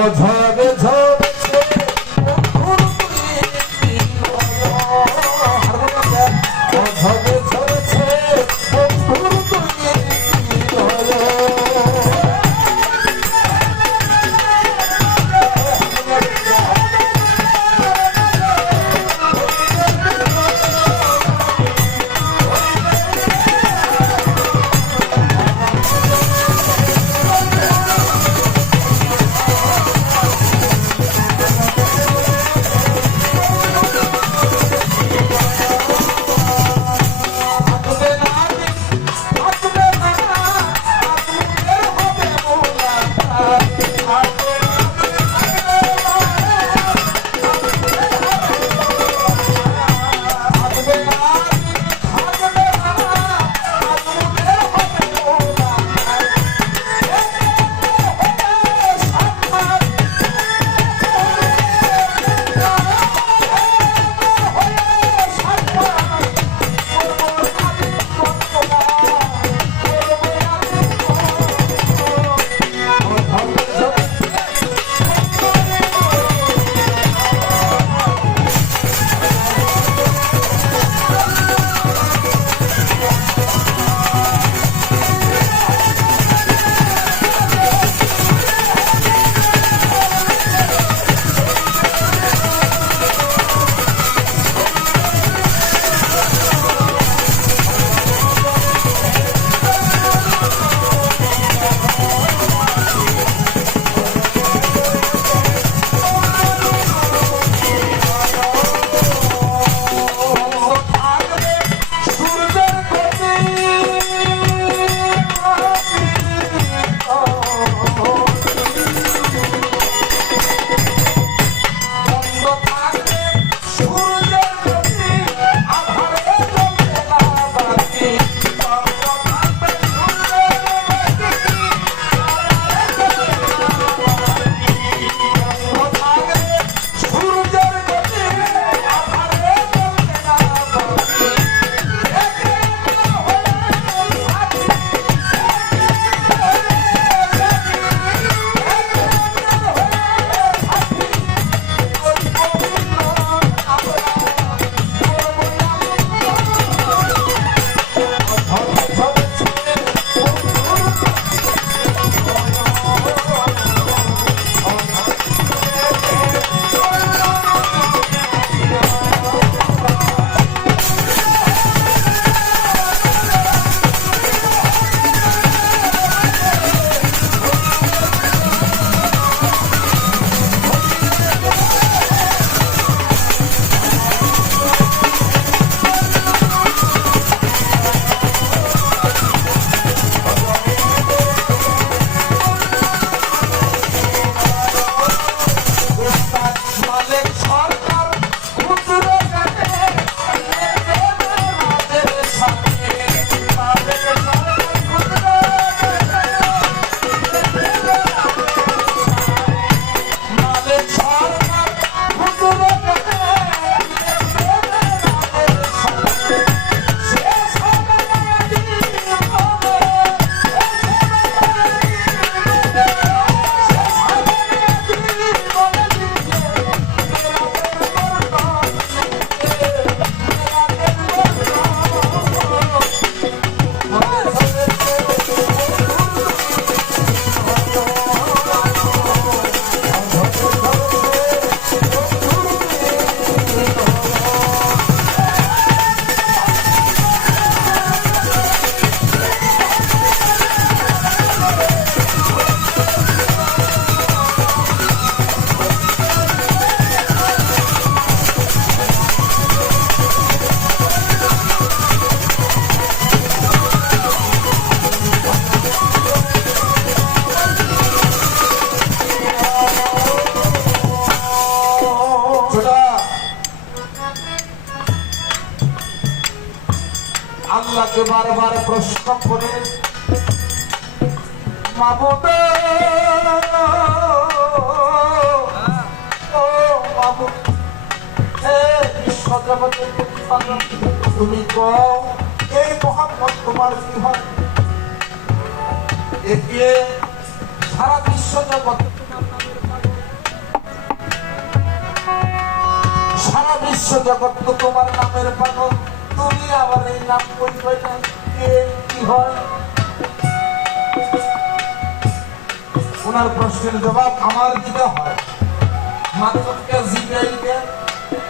অঝরে ঝরছে অঝরে ঝরছে আল্লাহকে বারবার প্রশ্ন করে মাবুদ জগতের প্রতিপালক। তুমি কও এই মোহাম্মদ তোমার কি হয়? একে সারা বিশ্ব জগৎ সারা বিশ্ব জগৎ তো তোমার নামের পাগল। তুমি আবার এই নাম কইবে না, কে কি হয়? ওনার প্রশ্নের জবাব আমার দিতে হয়। মাত্রকে জিব্রাইলকে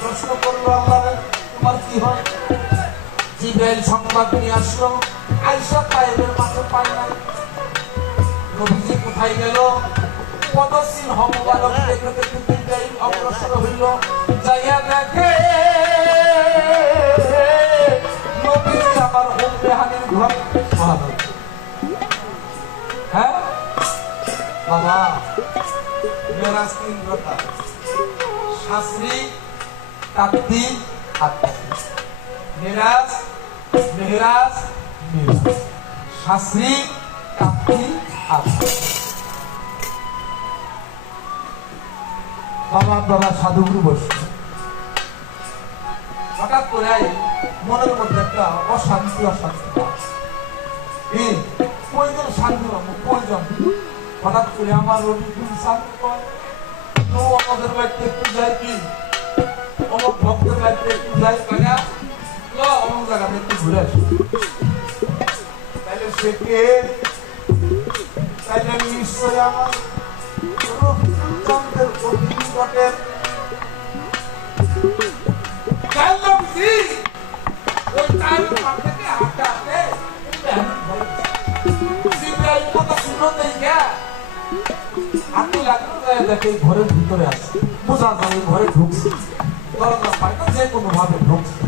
প্রশ্ন করলো, আল্লাহ তোমার কি হয়? জিব্রাইল সংবাদ নিয়ে আসলো, আয়েশা তায়েবের মাঝে পায় নাই। নবীজি কোথায় গেল? পদচিহ্ন মুবারক দেখে দেখে জিব্রাইল অগ্রসর হইল, যাইয়া দেখে নবীজি আমার উম্মে হানির ঘরে। হ্যাঁ বাবা, মেরাজ 3 প্রকার: শাস্ত্রীক, তাত্ত্বিক, আধ্যাত্মিক। মেরাজ, মেহরাজ, মিরাজ। শাস্ত্রীক, তাত্ত্বিক, আধ্যাত্মিক। বাবা বাবা সাধুগুরু বসে হঠাৎ করে মনের মধ্যে একটা অশান্তি অশান্তি প্রয়োজন, শান্তি প্রয়োজন। হঠাৎ করে আমার আমাদের বাড়িতে একটু যাই, কি অমুক ভক্তের বাড়িতে একটু যাই, অমুক জায়গাতে একটু ঘুরে আসি। তাইলে সে কে? তাইলে নিশ্চয় আমার রবীন্দ্রচন্দ্রের অধীনগটের ওই টাইম থেকে হাঁটতে হাঁটতে দেখে ঘরের ভিতরে আছে, বোঝা যায় ঘরে ঢুকছে, দরজা পায় না, যে কোনো ভাবে ঢুকছে।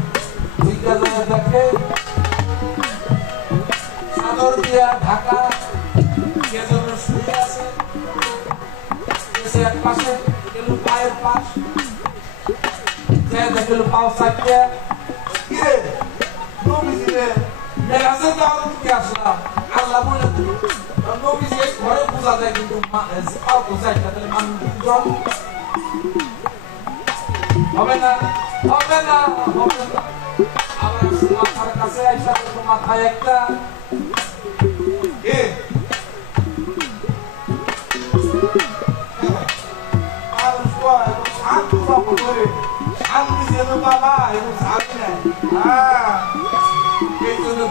দেখে চাদর দিয়া ঢাকা, কে যেন শুয়ে আছে। এক পাশে গেল পায়ের পাশ, দেখল পাও চারটে। কিরে নবীজি রে, মেরাজে যাওয়ার দিকে আসলাম, আল্লাহ বলে দিল নবীজি ঘরে বোঝা যায়, কিন্তু পাও তো চারটা, তাহলে মানুষ দুজন হবে না, হবে না, হবে না। আবার মাথার কাছে আইসা তো মাথায় একটা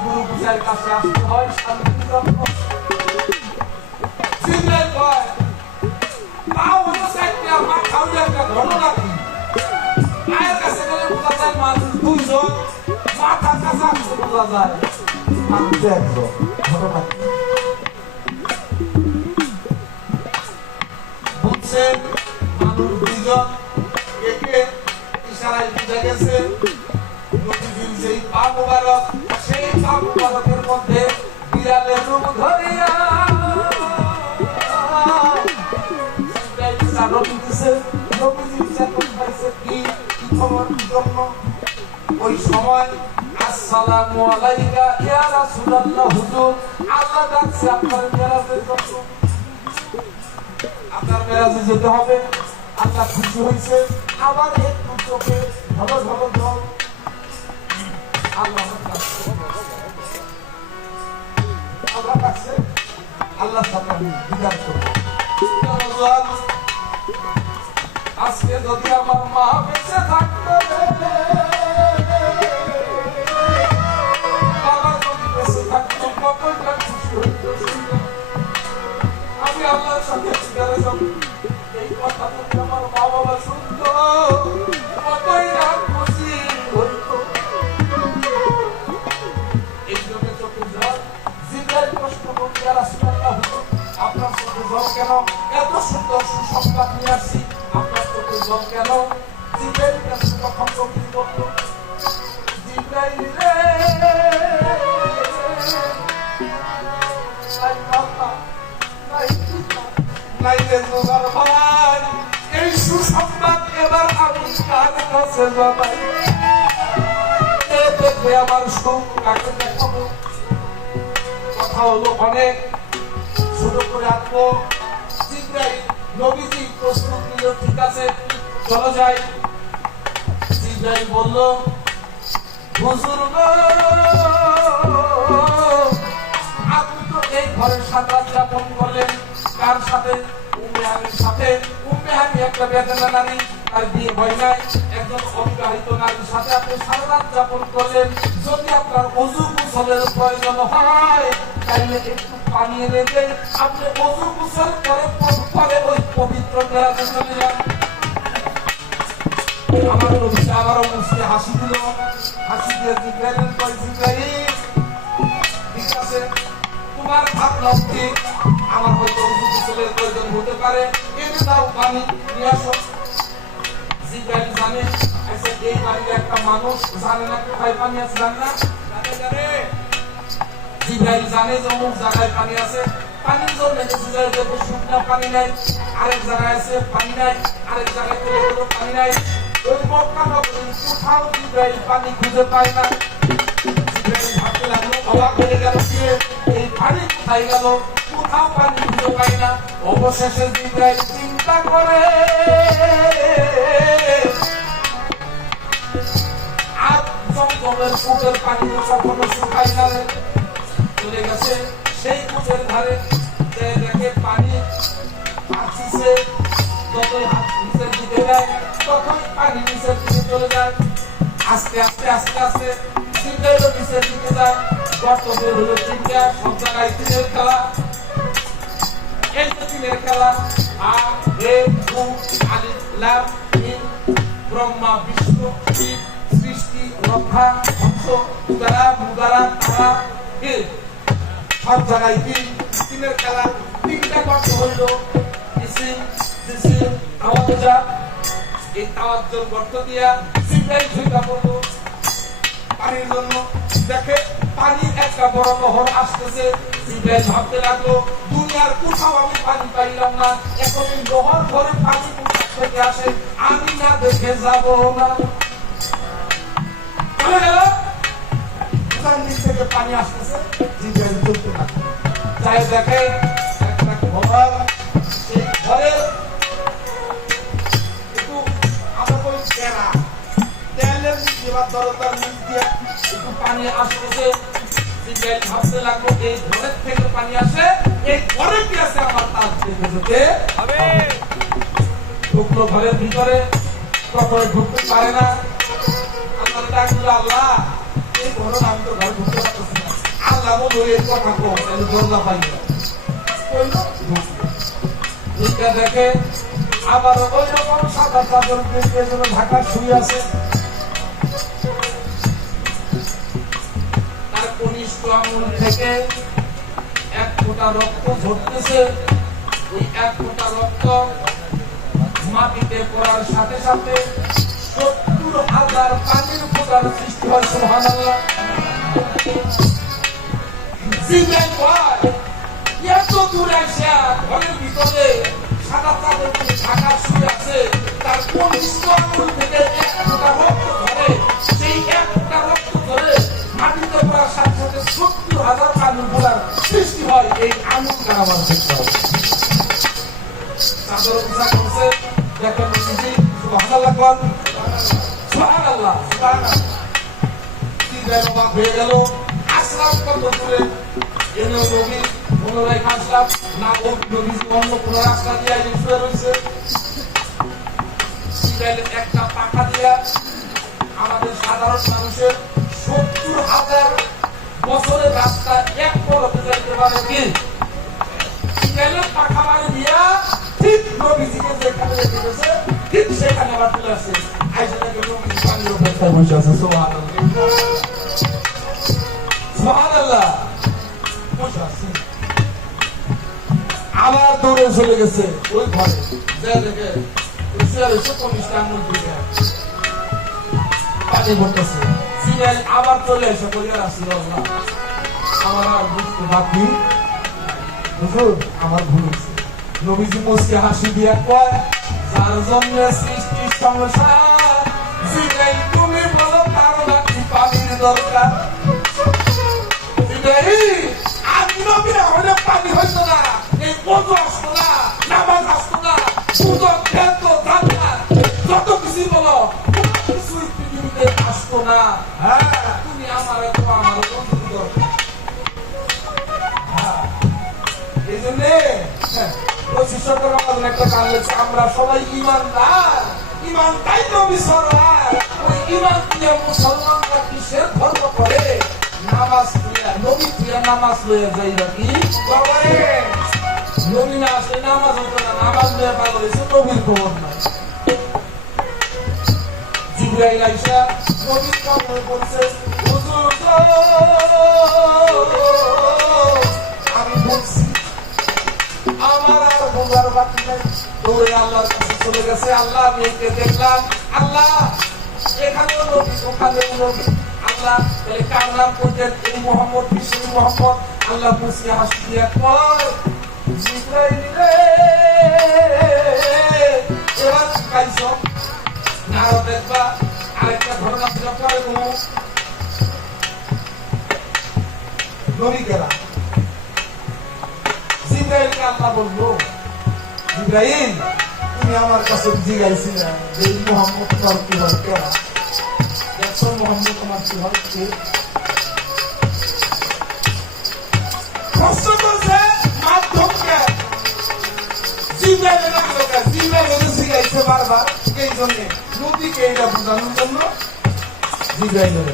গুরু পূজার কাছে আসতে হয় শান্তির জন্য। ঘটনা কি? মায়ের কাছে গেলে বোঝা যায় মানুষ দুইজন, মাথার কাছে আসতে বোঝা যায় মানুষ একজন। ঘটনা কি বুঝছেন? মানুষ দুইজন, একে ইশারায় বুঝা গেছে নবীজির যেই পা মুবারক, সেই পা মুবারকের মধ্যে বিড়ালের রূপ ধরিয়া ওই সময় আসসালামু আলাইকা ইয়া রাসূলুল্লাহ, হুজুর আল্লাহ ডাকছে আপনার মেরাজের জন্য, আপনার মেরাজে যেতে হবে। আল্লাহ খুশি হয়েছে, আবার একটু চোখে ধরো ধরো ধর। আল্লাহ ডাকছে, আল্লাহ সাথে বিচার করবো। আজকে যদি আমার মা বেঁচে থাকতো, বাবা যদি বেঁচে থাকতো, কতটা খুশি হইতো। আমি আল্লাহর সাথে জিজ্ঞাসা যাব, এই কথা যদি আমার মা বাবা শুনতো, কতই না খুশি হইতো। এই জন্য চোখে জল। জিব্রাইল প্রশ্ন করতে, ইয়া রাসূলুল্লাহ, আপনার চোখে জল কেন? এত সুন্দর সুসংবাদ নিয়ে আসছি, আপনার চোখে জল কেন? জিব্রাইল কাছে তখন নবী বলল, জিব্রাইল রে, নাই রে জোগার ভাই, এই সুসংবাদ এবার আমি কার কাছে জানাই? দেখবে আমার সুখ কাকে দেখাবো? কথা হলো অনেক, ছোট করে আঁকবো। জিব্রাইল নবীজি প্রস্তুত নিল, ঠিক আছে চলো যাই। জিব্রাইল বলল, হুজুর গো, আপনি তো এই ঘরে সাত রাত যাপন করলেন, কার সাথে? উম্মে হানির সাথে। উম্মে হানি একটা বেদনা নারী, তার বিয়ে হয় নাই, একজন অবিবাহিত নারীর সাথে আপনি সারা রাত যাপন করলেন। যদি আপনার ওযু গোসলের প্রয়োজন হয় তাহলে একটু পানি এনে দেন, আপনি ওযু গোসল করে ওই পবিত্র মেরাজে চলে যান। আমার নবী আবারও মুখে হাসি দিল, হাসি দিয়ে জিজ্ঞাসা করে, জিব্রাইল ঠিক আছে, তোমার ভাবনা ঠিক, আমার হয়তো ওযু গোসলের প্রয়োজন হতে পারে, এনে দাও পানি নিয়ে আসো। জিব্রাইল জানে আচ্ছা এই বাড়িতে একটা মানুষ জানে না কোথায় পানি আছে, জানে না? জিব্রাইল জানে যে অমুক জায়গায় পানি আছে, পানির জন্য শুকনা পানি নাই, আরেক জায়গায় আছে পানি নাই, আরেক জায়গায় কোনো পানি নাই। ওই মক্কা নগরীর কোথাও জিব্রাইল পানি খুঁজে পায় না। জিব্রাইল ভাবতে লাগলো, অবাক হয়ে গেল, এই পানি কোথায় গেল, কোথাও পানি খুঁজে পায় না। অবশেষে জিব্রাইল চিন্তা করে আর জঙ্গলের কূপের পানি তো কখনো শুকায় না, চলে গেছে সেই কূপের ধারে, দেখে পানি আসছে, যতই হাত নিচের দিকে যায় ততই পানি নিচের দিকে চলে যায়। আস্তে আস্তে আস্তে আস্তে জিব্রাইলও নিচের দিকে যায়, গর্ত বের হলো তিনটা, সব জায়গায় তিনের খেলা। এই তো তিনের খেলা, আ রে উ আলিফ লাম মিম, ব্রহ্মা বিষ্ণু শিব, সৃষ্টি রক্ষা ধ্বংস, উদারা মুদারা তারা, সব জায়গায় তিনের খেলা। তিনটা গর্ত হইল ইসিম জিসিম তাওয়াজ্জা। এই তাওয়াজ্জুর গর্ত দিয়া জিব্রাইল ঝুঁকা পড়লো পানির জন্য। দেখে পানির একটা বড় নহর আসতেছে, জিব্রাইল ভাবতে লাগলো দুনিয়ার কোথাও আমি পানি পাইলাম না, এখন এই নহর ধরে পানি কোথা থেকে আসে, আমি না দেখে যাব না। চলে গেল, নিচ থেকে পানি আসতেছে, জিব্রাইল চলতে লাগলো, যাই দেখে একটা ঘর, সেই ঘরের একটু আমরা বলি তেরা, তেলের নিচে বা দরজার নিচ দিয়ে একটু পানি আসতেছে। জিব্রাইল ভাবতে লাগলো এই ঘরের থেকে পানি আসে, এই ঘরে কি আছে আমার তার দেখে যেতে হবে। ঢুকলো ঘরের ভিতরে, প্রথমে ঢুকতে পারে না, আল্লাহ ডাকলো, আল্লাহ এই ঘর আমি তো ঘরে ঢুকতে পারতেছি না, আল্লাহ বলো এই কথা কো, তাহলে দরজা পাই না। দেখে আবার ওই রকম সাদা চাদর ঢাকা শুয়ে আছে, তার কনিষ্ঠ আঙুল থেকে এক ফোঁটা রক্ত ঝরতেছে। ওই এক ফোঁটা রক্ত মাটিতে পড়ার সাথে সাথে 70,000 পানির ফোঁটার সৃষ্টি হয়। সুবহানাল্লাহ। জিব্রাইল ভাই এত দূর আসা ঘরের ভিতরে সাদা চাদর ঢাকা শুয়ে আছে, তার কনিষ্ঠ আঙুল থেকে এক ফোঁটা রক্ত ধরে, সেই এক ফোঁটা রক্ত ধরে মাটিতে পড়ার সাথে সাথে 70,000 পানির ফোঁটার সৃষ্টি হয়। এই আঙুল কারাবার দেখতে হবে। চাদর উঠা করছে, দেখেন সুবহানাল্লাহ, সুবহানাল্লাহ, সুবহানাল্লাহ। জিব্রাইল অবাক হয়ে গেল, আসলাম কত দূরে, এনে নবী পুনরায় আসলাম না, ও নবী অন্য কোনো রাস্তা দিয়ে শুয়ে রয়েছে। জিব্রাইল একটা পাখা দিয়া আমাদের সাধারণ মানুষের 70,000 বছরের রাস্তা এক পলকে যাইতে পারে কি? জিব্রাইলের পাখা মারি দিয়া ঠিক নবীজিকে যেখানে রেখে গেছে ঠিক সেখানে আবার চলে আসে, আইসা দেখে নবীজি পানির অপেক্ষায় বসে আছে। সুবহানাল্লাহ, সুবহানাল্লাহ, বসে আছে। আবার দৌড়ে চলে গেছে ওই ঘরে, যে দেখে পানি ভরতেছে। জিব্রাইল আবার চলে এসে বলে আসছিল, আমার আর বুঝতে বাকি, হুজুর আমার ভুল হয়েছে। নবীজি মুস্কে হাসি দিয়া কয়, যার জন্য সৃষ্টি সংসার, জিব্রাইল তুমি বলো তার নাকি পানির দরকার। জিব্রাইল আমি নবীরা হলে পানি হইতো না, এই ওযু আসতো না, নামাজ আসতো না, পূজক খেত জান্নাত যত কিছু বলো কিছুই পৃথিবীতে আসতো না। হ্যাঁ আমার বন্ধু দরকার। এই জন্যে একটা গান লেগেছে, আমরা সবাই ইমানদার, ইমানটাই নবী সরদার। ওই ইমান দিয়ে মুসলমানরা কিসের ধর্ম করে? নামাজ লইয়া, নবী তুইয়া নামাজ লইয়া যাই নাকি বাবারে? নবী না আসলে নামাজ হতো না, নামাজ লইয়া পাগল হয়েছে, নবীর খবর নাই। জিবরাইল আইসা নবীর কামড় বলছে, হুজুর গো, আমি বলছি আমার আর বোঝার বাকি নাই। দৌড়ে আল্লাহর কাছে চলে গেছে, আল্লাহ আমি একে দেখলাম, আল্লাহ এখানেও নবী ওখানেও নবী, আল্লাহ তাহলে কার নাম করতেন? এই মোহাম্মদ, বিশ্ব মোহাম্মদ। আল্লাহ মুসকে হাসি দিয়ে কয়, জিবরাইল রে, এবার শিখাইছ না? আরো দেখবা আরেকটা ঘটনা ছিল পরে কোনো নবী গেলা। জিবরাইলকে আল্লাহ বলবো, জিবরাইল তুমি আমার কাছে জিজ্ঞাসা যে মোহাম্মদ তোমার কি হয়? কেনা দেখছো মোহাম্মদ তোমার কি হয়? প্রশ্ন করছে মাধ্যমকে, জিবরাইলের নাম লেখা, জিবরাইল জিজ্ঞাসা বারবার। এই জন্য নবীকে এটা বোঝানোর জন্য জিবরাইলের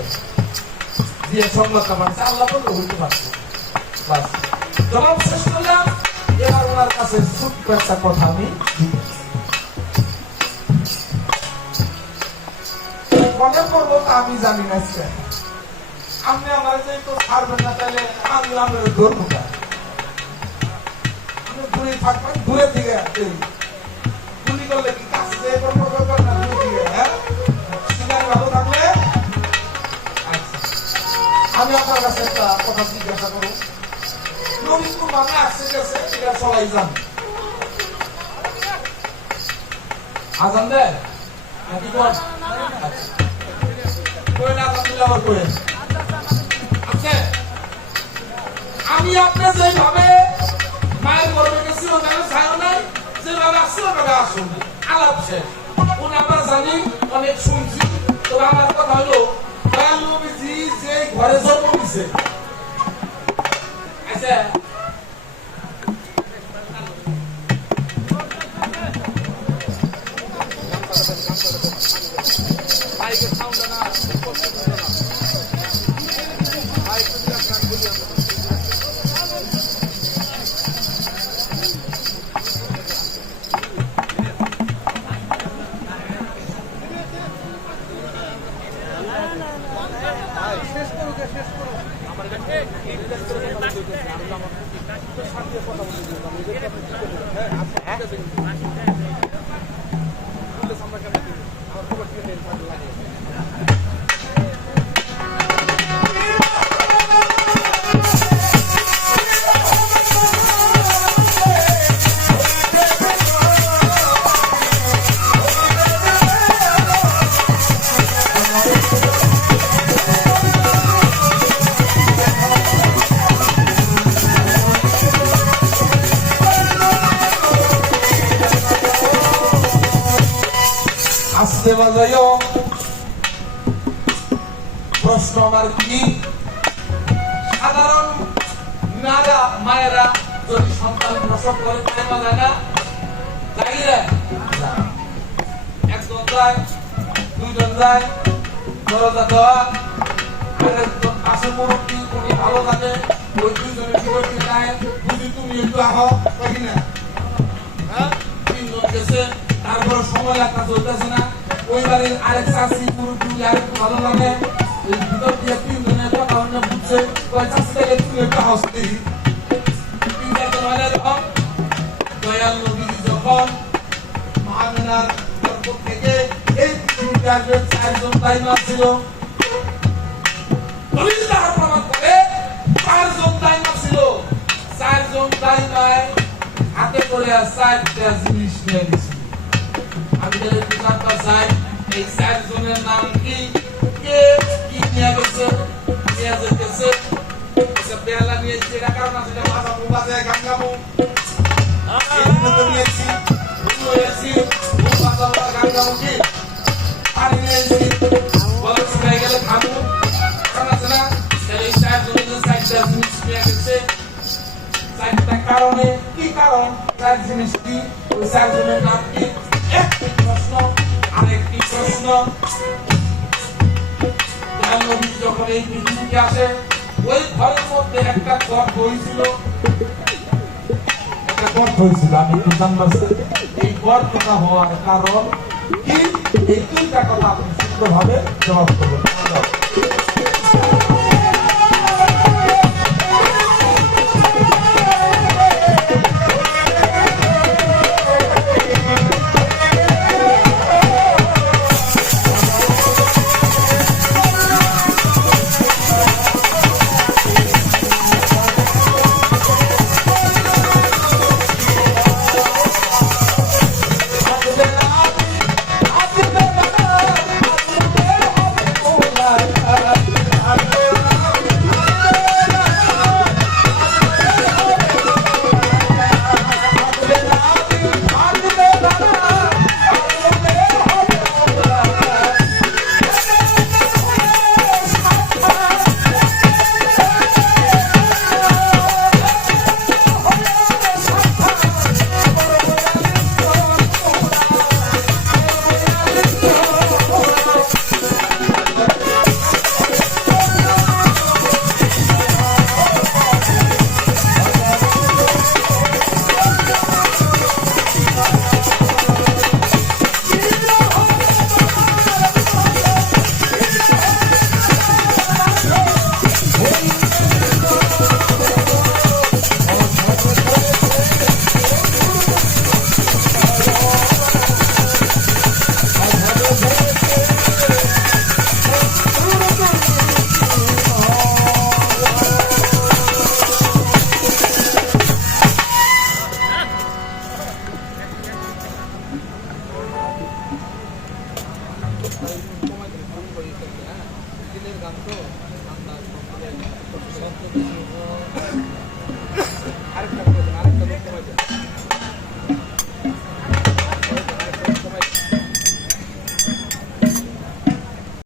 দিয়ে সংবাদটা পাচ্ছে। আল্লাহ বললো হইতে পারছে, বাস জবাব শেষ করলাম। এবার ওনার কাছে ছোট্ট একটা কথা আমি মনে করবো, তা আমি জানি না। আপনি আমার যে তো ছাড়বেন না, তাহলে আমি আমার ধর্মটা আপনি দূরে থাকবেন, দূরে থেকে গুলি করলে কি কাছে যেয়ে করবো না দূরে থেকে? হ্যাঁ, সেখানে ভালো থাকলে আমি আপনার কাছে একটা কথা জিজ্ঞাসা করবো। নবী কোন ভাবে আসছে গেছে এটা সবাই জানে। আজান দেয় নাকি কোন? আমি আপনার যেভাবে মায়ের গর্বে গেছি ওখানে ছাড়ো নাই, যেভাবে আসছে ওভাবে আসুন, আলাপ শেষ। কোন আমরা জানি, অনেক শুনছি। তো আমার কথা হলো, দয়াল নবীজি যে ঘরে জন্ম দিছে, আচ্ছা আসতে বাজাইও। প্রশ্ন আমার কি, সাধারণ নারী মায়েরা যদি সন্তান প্রসব করে তাই বাজায় না? যাই রে, একজন যায়, দুইজন যায়, দরজা দেওয়া, আরেকজন পাশে মুরব্বী, উনি ভালো থাকে, ওই দুইজনের বিপরীতে যায়, বুঝি তুমি একটু আহ নাকি না? হ্যাঁ, তিনজন গেছে, তারপরে সময় একটা চলতেছে না, ওই বাড়ির আরেক চাষি মুরব্বী আরেকটু ভালো লাগে, ওই ভিতর দিয়ে তিনজনের কথা অন্য বুঝছে, ওই চাষি থেকে তুমি একটু হাসতে তিন চারজন হলে যখন দয়াল নবীজি যখন মহামেনার গর্ভ থেকে এই পৃথিবীতে আসবে, চারজন দাইমা ছিল। নবীজি তারা প্রমাণ করে চারজন দাইমা ছিল, চারজন দাইমায় হাতে করে চারটা জিনিস নিয়ে গেছিল। আমি জানতে চাই এই চারজনের নাম কি, কে কি নিয়ে গেছে? নিয়ে যেতেছে বেলা নিয়েছি, এটা কারণ আছে বাজাবো, বাজায় গান গাবো, নিয়েছি গান গাবো, কি পানি নিয়েছি, বলে শুকাই গেলে খাবো, আছে না? চারটা জিনিস নিয়ে গেছে, চারটা কারণে। কি কারণ, চার জিনিস কি, ওই চারজনের নাম কি? একটি প্রশ্ন, আরেকটি প্রশ্ন। নবী যখন এই পৃথিবীতে আসে, ওই ঘরের মধ্যে একটা গর্ত হয়েছিল, একটা গর্ত হয়েছিল। আমি একটু জানতে চাই এই গর্তটা হওয়ার কারণ কি? এই তিনটা কথা আপনি সুন্দরভাবে জবাব করবেন। গান তো